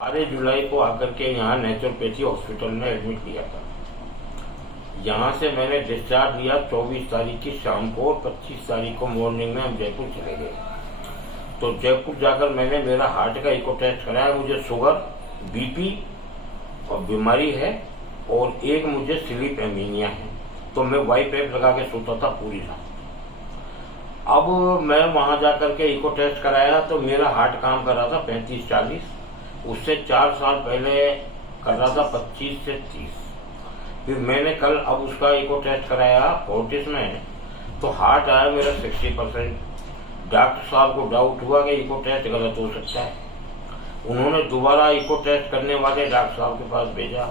12 जुलाई को आकर के यहाँ नेचुरोपैथी हॉस्पिटल में एडमिट किया था। यहाँ से मैंने डिस्चार्ज लिया 24 तारीख की शाम को और 25 तारीख को मॉर्निंग में हम जयपुर चले गए। तो जयपुर जाकर मैंने मेरा हार्ट का इको टेस्ट कराया। मुझे शुगर, बीपी और बीमारी है और एक मुझे स्लीप एनीमिया है। तो मैं वाई पैप लगा के सोता था पूरी रात। अब मैं वहां जाकर के इको टेस्ट कराया तो मेरा हार्ट काम कर रहा था 35-40। उससे 4 साल पहले कर रहा था 25 से 30। फिर मैंने कल अब उसका इको टेस्ट कराया 40 में, तो हार्ट आया मेरा 60%। डॉक्टर साहब को डाउट हुआ कि इको टेस्ट गलत हो सकता है। उन्होंने दोबारा इको टेस्ट करने वाले डॉक्टर साहब के पास भेजा।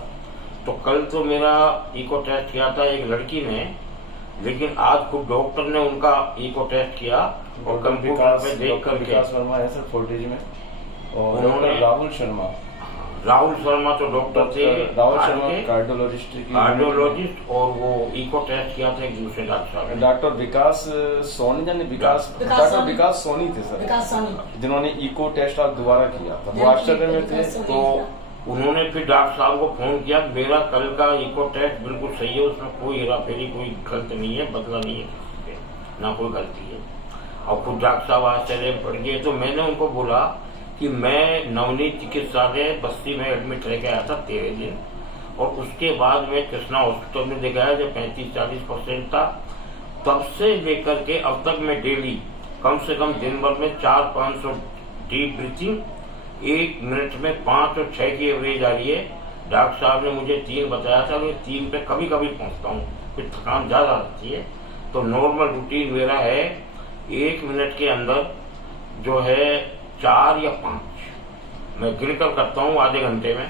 तो कल तो मेरा इको टेस्ट किया था एक लड़की ने, लेकिन आज खुद डॉक्टर ने उनका इको टेस्ट किया और कंप्यूटर पे देख करके है सर फोल्टेज में, और उन्होंने राहुल शर्मा तो डॉक्टर थे, राहुल शर्मा कार्डियोलॉजिस्ट, और वो इको टेस्ट किया था एक दूसरे डॉक्टर साहब, डॉक्टर विकास सोनी, डॉक्टर विकास सोनी थे सर, जिन्होंने इको टेस्ट आप दोबारा किया था। वो आश्चर्य में थे। तो उन्होंने फिर डॉक्टर साहब को फोन किया, मेरा कल का इको टेस्ट बिल्कुल सही है, उसमें कोई हेराफेरी, कोई गलत नहीं है, बदला नहीं है, ना कोई गलती है। और खुद डॉक्टर साहब आश्चर्य पड़ गए। तो मैंने उनको बोला कि मैं नवनीत चिकित्सालय बस्ती में एडमिट रह के आया था 13 दिन, और उसके बाद में कृष्णा हॉस्पिटल में दिखाया जब 35-40% था। तब से लेकर के अब तक मैं डेली कम से कम दिन भर में 400-500 डीप ब्रीथिंग, 1 मिनट में 5 और 6 की एवरेज आ रही है। डॉक्टर साहब ने मुझे 3 बताया था, मैं 3 पे कभी कभी पहुंचता हूँ, फिर थकान ज्यादा रहती है। तो नॉर्मल रूटीन मेरा है 1 मिनट के अंदर जो है 4 या 5 मैं गिनकर करता हूँ आधे घंटे में,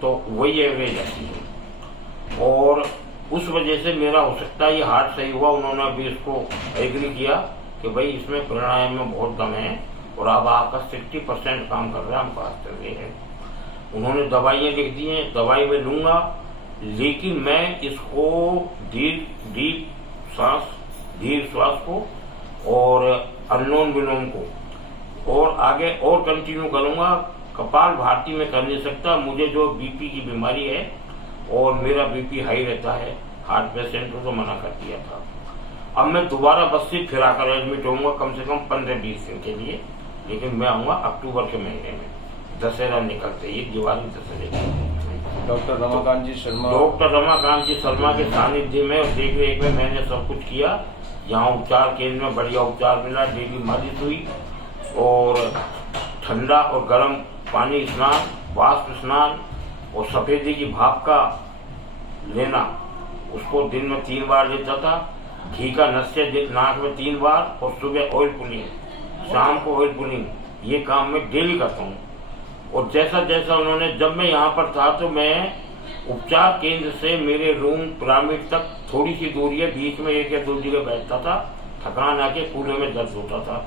तो वही एवरेज आती है। और उस वजह से मेरा हो सकता है ये हार्ट सही हुआ। उन्होंने अभी इसको एग्री किया कि भाई इसमें प्राणायाम में बहुत दम है और अब आपका 60% काम कर रहा है, हमको आश्चर्य है। उन्होंने दवाइयाँ लिख दी हैं, दवाई में लूंगा, लेकिन मैं इसको धीर श्वास को और अनुलोम विलोम को और आगे और कंटिन्यू करूंगा। कपाल भारती में कर नहीं सकता, मुझे जो बीपी की बीमारी है और मेरा बीपी हाई रहता है, हार्ट पेशेंट को तो मना कर दिया था। अब मैं दोबारा बस्ती फिरा कर एडमिट होऊंगा कम से कम 15-20 दिन के लिए, लेकिन मैं आऊंगा अक्टूबर के महीने में, दशहरा निकलते ही, दिवाली दशहरे। डॉक्टर रमाकांत जी शर्मा के सानिध्य में और देख रेख में मैंने सब कुछ किया। यहाँ उपचार केंद्र में बढ़िया उपचार मिला, डेली मालिश हुई और ठंडा और गर्म पानी स्नान, वाष्प स्नान और सफेदी की भाप का लेना, उसको दिन में 3 बार लेता था। घी का नस्य नाक में 3 बार और सुबह ऑयल पुलिंग, शाम को ऑयल पुलिंग, ये काम मैं डेली करता हूँ। और जैसा जैसा उन्होंने, जब मैं यहाँ पर था तो मैं उपचार केंद्र से मेरे रूम पिरामिड तक थोड़ी सी दूरी है, बीच में 1 या 2 जगह बैठता था। थकान आके पूरे में दर्द होता था।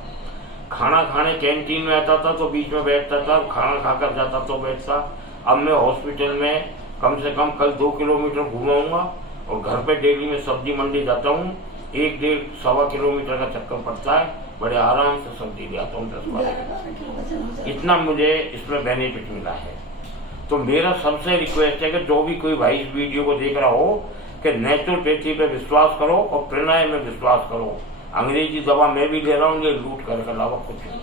खाना खाने कैंटीन में आता था तो बीच में बैठता था, खाना खाकर जाता तो बैठता। अब मैं हॉस्पिटल में कम से कम कल 2 किलोमीटर घुमाऊंगा और घर पे डेली में सब्जी मंडी जाता हूँ, 1-1.5-1.25 किलोमीटर का चक्कर पड़ता है। बड़े आराम से सब्जी ले आता हूँ 10-12। इतना मुझे इसमें बेनिफिट मिला है। तो मेरा सबसे रिक्वेस्ट है कि जो भी कोई भाई इस वीडियो को देख रहा हो कि नेचुरोपैथी पे विश्वास करो और प्राणायाम में विश्वास करो। अंग्रेजी दवा मैं भी ले रहा हूँ, ये लूट कर अलावा कुछ नहीं।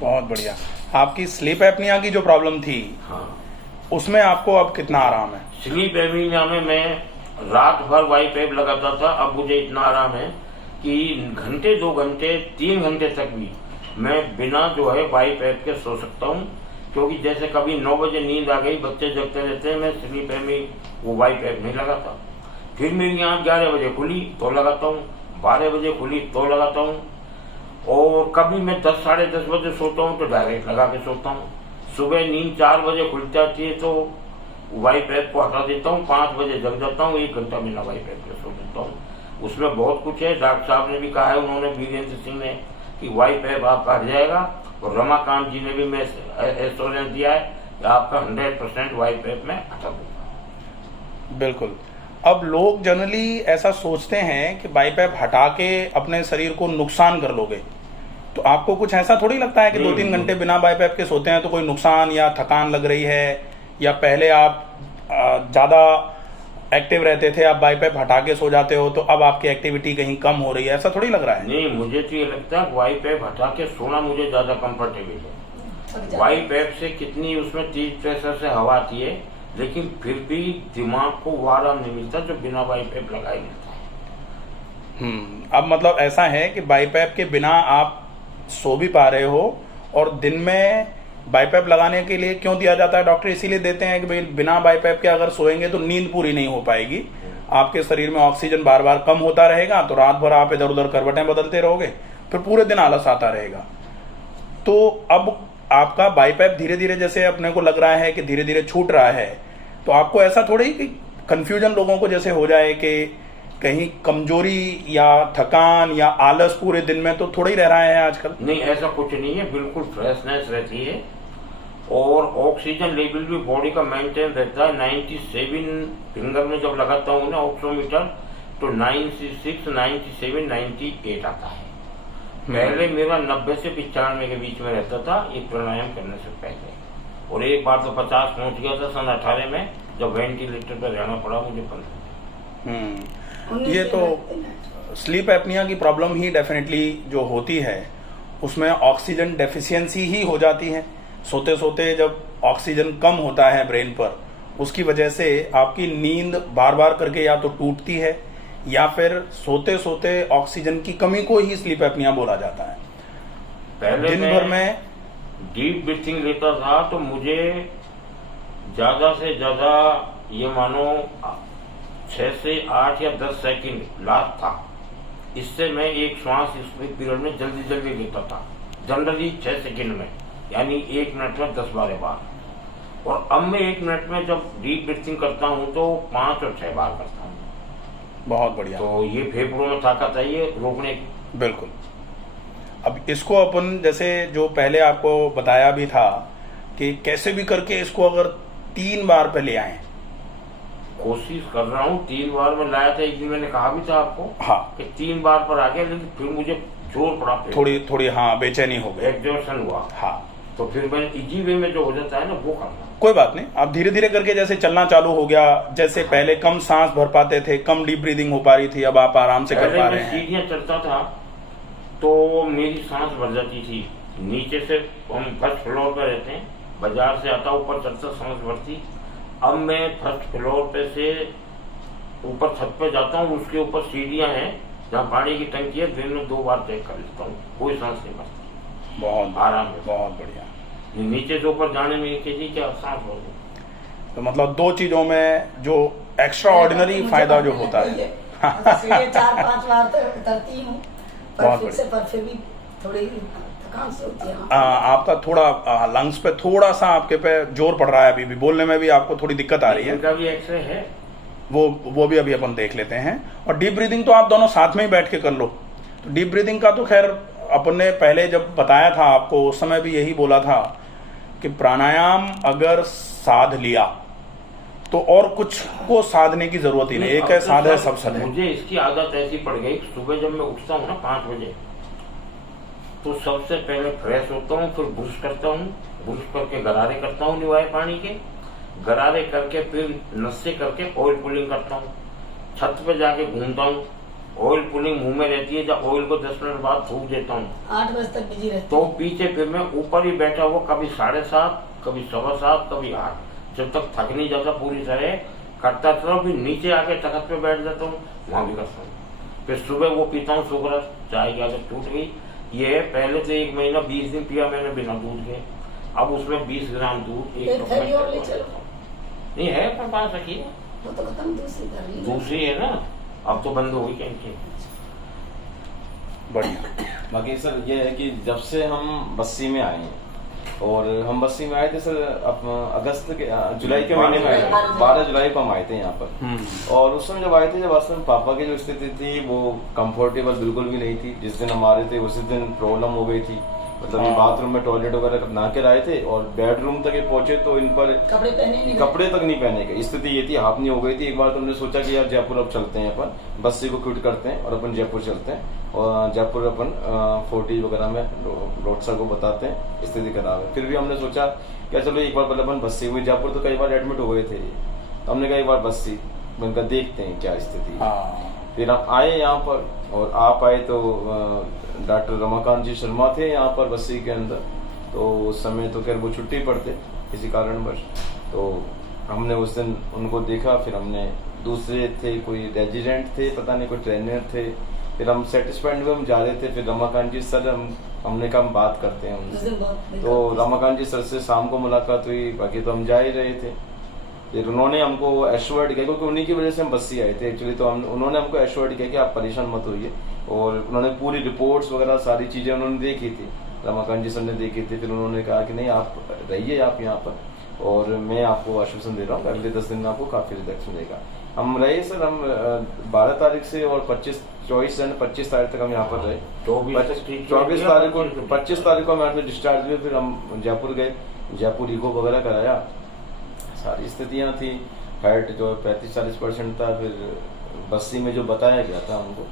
बहुत बढ़िया। आपकी स्लीप एपनिया की जो प्रॉब्लम थी, हाँ, उसमें आपको अब कितना आराम है? स्लीप एपनिया में मैं रात भर वाई पैप लगाता था, अब मुझे इतना आराम है कि घंटे 2 घंटे 3 घंटे तक भी मैं बिना जो है वाई पैप के सो सकता हूँ। क्योंकि जैसे कभी 9 बजे नींद आ गई, बच्चे जगते रहते हैं, मैं स्लीप में वो वाई पैप नहीं लगाता। फिर मेरी आँख 11 बजे खुली तो लगाता हूँ, 12 बजे खुली तो लगाता हूँ, और कभी मैं 10-10:30 बजे सोता हूँ तो डायरेक्ट लगा के सोता हूँ। सुबह नींद 4 बजे खुल जाती है तो वाई पैप को हटा देता हूँ, 5 बजे जग जाता हूँ, 1 घंटा बिना वाई पैप के सो देता हूँ। उसमें बहुत कुछ है। डॉक्टर साहब ने भी कहा है, उन्होंने वीरेंद्र सिंह ने, कि वाई पैप आपका हट जाएगा, और रमाकांत जी ने भी मैं एश्योरेंस दिया है कि आपका 100% वाई पैप में हटा दूंगा। बिल्कुल। अब लोग जनरली ऐसा सोचते हैं कि वाई पैप हटा के अपने शरीर को नुकसान कर लोगे, तो आपको कुछ ऐसा थोड़ी लगता है कि 2-3 घंटे बिना बाईपैप के सोते हैं तो कोई नुकसान या थकान लग रही है, या पहले आप ज़्यादा एक्टिव रहते थे, आप बाईपैप हटा के सो जाते हो तो अब आपकी एक्टिविटी कहीं कम हो रही है, ऐसा थोड़ी लग रहा है? नहीं, मुझे तो ये लगता है बाईपैप हटा के सोना मुझे ज्यादा कंफर्टेबल है। बाईपैप से कितनी उसमें तेज प्रेशर से हवा आती है, लेकिन फिर भी दिमाग को वो आराम नहीं मिलता जो बिना बाईपैप लगाए मिलता है। अब मतलब ऐसा है कि बाईपैप के बिना आप सो भी पा रहे हो, और दिन में बाईपैप लगाने के लिए क्यों दिया जाता है, डॉक्टर इसीलिए देते हैं कि भाई बिना बाईपैप के अगर सोएंगे तो नींद पूरी नहीं हो पाएगी, आपके शरीर में ऑक्सीजन बार बार कम होता रहेगा, तो रात भर आप इधर उधर करवटें बदलते रहोगे, फिर पूरे दिन आलस आता रहेगा। तो अब आपका बाईपैप धीरे धीरे जैसे अपने को लग रहा है कि धीरे धीरे छूट रहा है, तो आपको ऐसा थोड़ी कि कंफ्यूजन लोगों को जैसे हो जाए कि कहीं कमजोरी या थकान या आलस पूरे दिन में तो थोड़ा ही रह रहा है आजकल? नहीं, ऐसा कुछ नहीं है, बिल्कुल फ्रेशनेस रहती है, और ऑक्सीजन लेवल भी बॉडी का मेंटेन रहता है। 97 फिंगर में जब लगाता हूँ ना ऑक्सीमीटर, तो 96, 97, 98 आता है। पहले मेरा 90 से 95 के बीच में रहता था ये प्राणायाम करने से पहले, और एक बार तो 50 पहुंच गया था सन 18 में, जब वेंटिलेटर पर रहना पड़ा मुझे 15। ये तो स्लीप एपनिया की प्रॉब्लम ही डेफिनेटली जो होती है उसमें ऑक्सीजन डेफिशिएंसी ही हो जाती है। सोते सोते जब ऑक्सीजन कम होता है ब्रेन पर, उसकी वजह से आपकी नींद बार बार करके या तो टूटती है, या फिर सोते सोते ऑक्सीजन की कमी को ही स्लीप एपनिया बोला जाता है। पहले दिन भर में डीप ब्रीथिंग लेता था तो मुझे ज्यादा से ज्यादा ये मानो 6 से 8 या 10 सेकंड लास्ट था, इससे मैं एक श्वास इस पीरियड में जल्दी जल्दी लेता था, जनरली 6 सेकंड में, यानी 1 मिनट में 10-12 बार। और अब मैं 1 मिनट में जब डीप ब्रीथिंग करता हूँ तो 5 और 6 बार करता हूँ। बहुत बढ़िया। तो ये फेफड़ों में ताकत है ये रोकने की। बिल्कुल। अब इसको अपन जैसे जो पहले आपको बताया भी था कि कैसे भी करके इसको अगर 3 बार पे ले आए, कोशिश कर रहा हूँ। 3 बार में लाया था, एक दिन मैंने कहा भी था आपको, हाँ, कि 3 बार पर आ गया, लेकिन फिर मुझे जोर पड़ा, थोड़ी हाँ बेचैनी हो गई, एग्जॉर्शन हुआ। हाँ, तो फिर मैंने इजी वे में जो हो जाता है ना वो करना। कोई बात नहीं, आप धीरे धीरे करके जैसे चलना चालू हो गया, जैसे पहले कम सांस भर पाते थे, कम डीप ब्रीदिंग हो पा रही थी, अब आप आराम से कर पा रहे हैं। सीढ़ियाँ चढ़ता था तो मेरी सांस भर जाती थी, नीचे से हम फर्स्ट फ्लोर पे रहते हैं, बाजार से आता ऊपर चढ़ता सांस भरती। अब मैं फर्स्ट फ्लोर पे से ऊपर छत पे जाता हूँ, उसके ऊपर सीढ़ियाँ हैं जहाँ पानी की टंकी है, दिन में 2 बार चेक कर लेता हूँ, कोई सांस नहीं भरती, बहुत आराम से। बहुत बढ़िया। नीचे से ऊपर जाने में जी क्या सांस भर। तो मतलब 2 चीजों में जो एक्स्ट्रा ऑर्डिनरी फायदा जो होता है 4-5 बार तो उतरती हूँ, बहुत पर फिर भी थोड़ी थकान से होती है। आपका थोड़ा लंग्स पे थोड़ा सा आपके पे जोर पड़ रहा है, अभी भी बोलने में भी आपको थोड़ी दिक्कत आ रही है। इनका भी एक्सरे है, वो भी अभी अपन देख लेते हैं। और डीप ब्रीदिंग तो आप दोनों साथ में ही बैठ के कर लो। तो डीप ब्रीदिंग का तो खैर अपन ने पहले जब बताया था आपको, उस समय भी यही बोला था कि प्राणायाम अगर साध लिया तो और कुछ को साधने की जरूरत ही नहीं, एक है साध है सब सद है। मुझे इसकी आदत ऐसी पड़ गई, सुबह जब मैं उठता हूँ ना 5 बजे, तो सबसे पहले फ्रेश होता हूँ, फिर ब्रश करता हूँ, ब्रश करके गरारे करता हूँ निवाए पानी के, गरारे करके फिर नस्से करके ऑयल पुलिंग करता हूँ, छत पे जाके घूमता हूँ, ऑयल पुलिंग मुंह में रहती है, जब ऑयल को 10 मिनट बाद थूक देता हूँ, 8 बजे तक बिजी रहती तो पीछे फिर मैं ऊपर ही बैठा हुआ, कभी 7:30, कभी 7:15, कभी 8, जब तक थक नहीं जाता पूरी तरह करता था। फिर नीचे आके तख्त पे बैठ जाता हूँ, वहां भी करता हूँ। फिर सुबह वो पीता हूँ शुगर, चाय की आदत टूट गई। ये पहले तो 1 महीना 20 दिन पिया मैंने बिना दूध के, अब उसमें 20 ग्राम दूध नहीं है, अपने पास रखिए, वो तो खत्म, दूसरी है ना, अब तो बंद हो गई कैंटीन। बढ़िया। बाकी सर ये है कि जब से हम बस्सी में आए हैं, और हम बस्सी में आए थे सर अगस्त के जुलाई के महीने में आए थे, 12 जुलाई को हम आए थे यहाँ पर। और उस समय जब आए थे, जब वास्तव में पापा की जो स्थिति थी वो कंफर्टेबल बिल्कुल भी नहीं थी। जिस दिन हम आ रहे थे उसी दिन प्रॉब्लम हो गई थी, मतलब बाथरूम में टॉयलेट वगैरह नहा के आए थे और बेडरूम तक पहुंचे तो इन पर कपड़े तक नहीं पहने की स्थिति ये थी, हाफनी हो गई थी। एक बार तो हमने सोचा कि यार जयपुर अब चलते हैं, अपन बस्सी को क्विट करते हैं और अपन जयपुर चलते हैं। और जयपुर अपन 40 वगैरह में डॉक्टर को बताते हैं स्थिति खराब है। फिर भी हमने सोचा क्या चलो एक बार पहले अपन बस्सी हुई, जयपुर तो कई बार एडमिट हो गए थे, तो हमने कहा एक बार बस्सी उनका देखते हैं क्या स्थिति है। फिर हम आए यहाँ पर, और आप आए तो डॉक्टर रमाकांत जी शर्मा थे यहाँ पर बस्सी के अंदर, तो उस समय तो खैर वो छुट्टी पर थे किसी कारणवश, तो हमने उस दिन उनको देखा। फिर हमने दूसरे थे, कोई रेजिडेंट थे, पता नहीं कोई ट्रेनर थे, फिर हम सेटिस्फाइड हुए, हम जा रहे थे। फिर रमाकांत जी सर हमने कहा हम बात करते हैं उनसे, तो रमाकांत जी सर से शाम को मुलाकात हुई, बाकी तो हम जा ही रहे थे। फिर उन्होंने हमको एश्योर्ड किया, क्योंकि उन्हीं की वजह से हम बस्सी आए थे एक्चुअली, तो उन्होंने हमको एश्योर्ड किया कि आप परेशान मत होइए, और उन्होंने पूरी रिपोर्ट्स वगैरह सारी चीजें उन्होंने देखी थी, रमाकांत जी सर ने देखी थी। फिर उन्होंने कहा कि नहीं आप रहिए आप यहाँ पर, और मैं आपको आश्वासन दे रहा हूँ अगले 10 दिन में आपको काफी रिजल्ट मिलेगा। हम रहे सर, हम 12 तारीख से और 25 तारीख तक हम यहाँ पर रहे। 24 तारीख को 25 तारीख को हम यहाँ से डिस्चार्ज हुए। फिर हम जयपुर गए, जयपुर इको वगैरह कराया, सारी स्थितियाँ थी, फैट जो 35-40% था। फिर बस्सी में जो बताया गया था हमको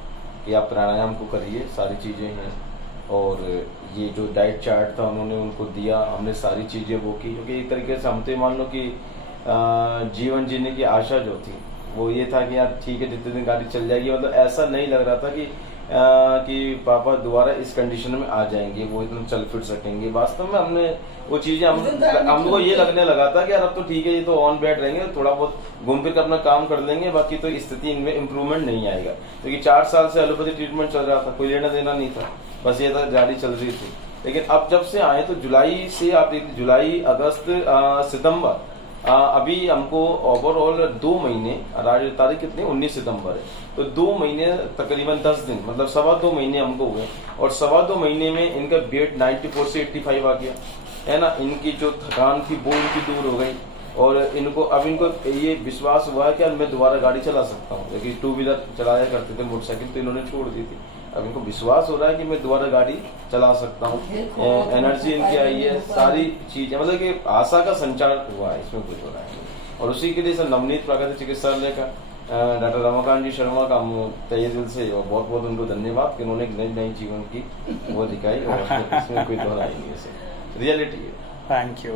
कि आप प्राणायाम को करिए, सारी चीज़ें हैं, और ये जो डाइट चार्ट था उन्होंने उनको दिया, हमने सारी चीज़ें वो की, क्योंकि एक तरीके से हम तो मान लो कि जीवन जीने की आशा जो थी वो ये था कि यार ठीक है जितने दिन गाड़ी चल जाएगी, मतलब ऐसा नहीं लग रहा था कि पापा दोबारा इस कंडीशन में आ जाएंगे, वो इतना चल फिर सकेंगे। वास्तव में हमने वो चीजें हमको ये लगने लगा था कि यार अब तो ठीक है, ये तो ऑन बेड रहेंगे, थोड़ा बहुत घूम फिर कर अपना काम कर लेंगे, बाकी तो स्थिति इनमें इम्प्रूवमेंट नहीं आएगा, क्योंकि 4 साल से एलोपैथी ट्रीटमेंट चल रहा था, कोई लेना देना नहीं था, बस ये था गाड़ी चल रही थी। लेकिन अब जब से आए तो जुलाई से आप देखिए, जुलाई अगस्त सितंबर, अभी हमको ओवरऑल 2 महीने, आज तारीख कितनी 19 सितंबर है, तो 2 महीने तकरीबन 10 दिन, मतलब 2.25 महीने हमको हुए, और 2.25 महीने में इनका वेट 94 से 85 आ गया है ना। इनकी जो थकान थी वो इनकी दूर हो गई, और इनको अब इनको ये विश्वास हुआ है कि मैं दोबारा गाड़ी चला सकता हूँ, क्योंकि 2 व्हीलर चलाया करते थे, मोटरसाइकिल तो इन्होंने छोड़ दी थी। अब इनको विश्वास हो रहा है कि मैं दोबारा गाड़ी चला सकता हूँ, एनर्जी इनकी आई है, सारी चीजें, मतलब कि आशा का संचार हुआ है, इसमें कुछ हो रहा है। और उसी के लिए सर नवनीत प्राकृतिक चिकित्सालय का डॉक्टर रमाकांत जी शर्मा का हम तहे दिल से और बहुत बहुत उनको धन्यवाद कि उन्होंने एक नई जीवन की वो दिखाई, और इसमें कोई दोहराई नहीं है, रियलिटी है। Thank you.